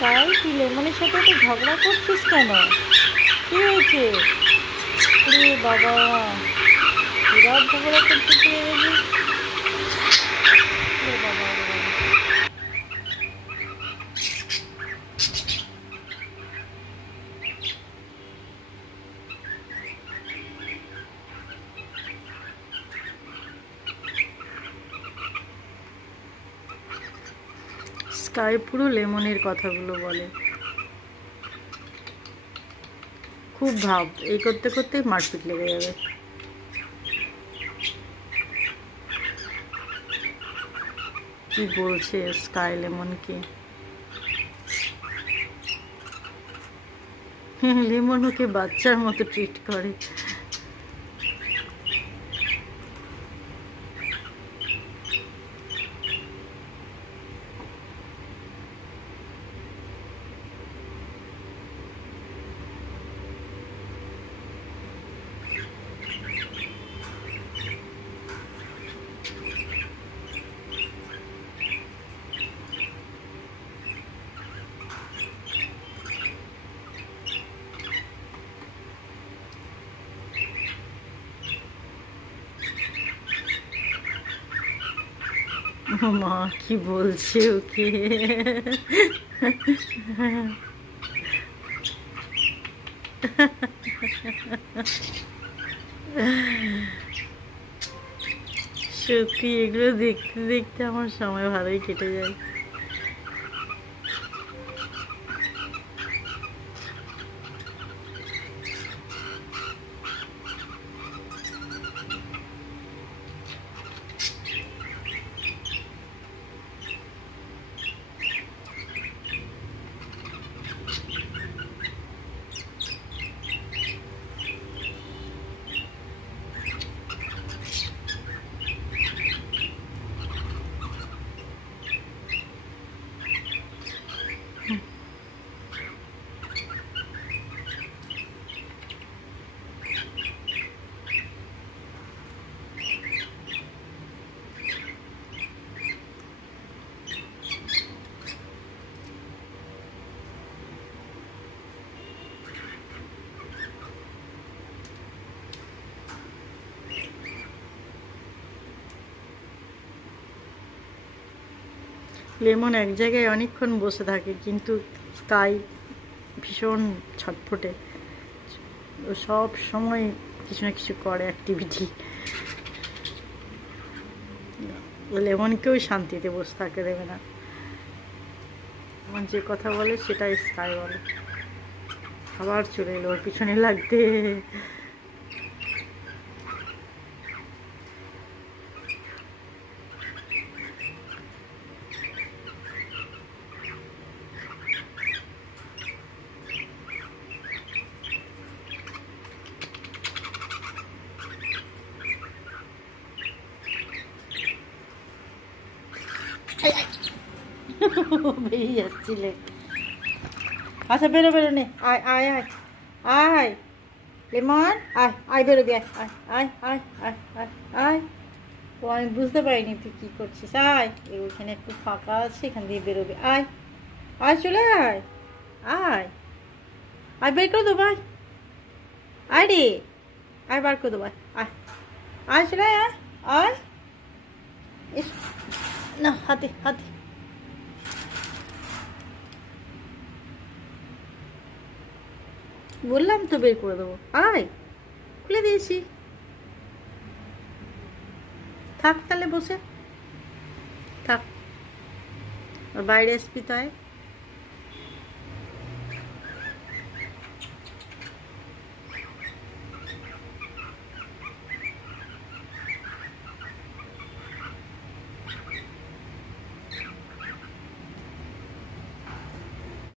তাই তুই লেমনের সাথে তো ঝগড়া করছিস কেন? কি হয়েছে? রে বাবা, বিরাট ঝগড়া করতে পেরে গেছিস। রে বাবা, রে বাবা। স্কাই পুরো লেমনের কথাগুলো বলে, খুব ভাব। এই করতে করতেই মারপিট লেগে যাবে। কি বলছে স্কাই লেমনকে? লেমন ওকে বাচ্চার মতো ট্রিট করে। মা কি বলছে ওকে? সত্যি এগুলো দেখতে দেখতে আমার সময় ভালোই কেটে যায়। লেমন এক জায়গায় অনেকক্ষণ বসে থাকে, কিন্তু স্কাই ভীষণ ছটফটে। ও সব সময় কিছু না কিছু করে অ্যাক্টিভিটি। লেমনকেও শান্তিতে বসে থাকতে দেবে না। আমার যে কথা বলে সেটাই স্কাই বলে। আবার চলে এলো ওর পিছনে লাগতে। বেরিয়ে যাচ্ছিলে। আচ্ছা বেরো বেরো নে, আয় আয় আয় আয় লেমন, আয় আয় বেরোবি, আয় আয় আয় আয় আয় আয় আয়। তো আমি বুঝতে পারিনি তুই কী করছিস। আয়, ওইখানে একটু ফাঁকা আছে, এখান দিয়ে বেরোবি। আয় আয় চলে আয়, আয় আয় বের করে দেবো, আয় আয় রে, আয় বার করে দেবো, আয় আয় চলে আয় আয়। ইস না, হাতে হাতে। বললাম তো বের করে দেবো, আয়, খুলে দিয়েছি। থাক তাহলে বসে থাক, আর বাইরে আসবি তো আয়।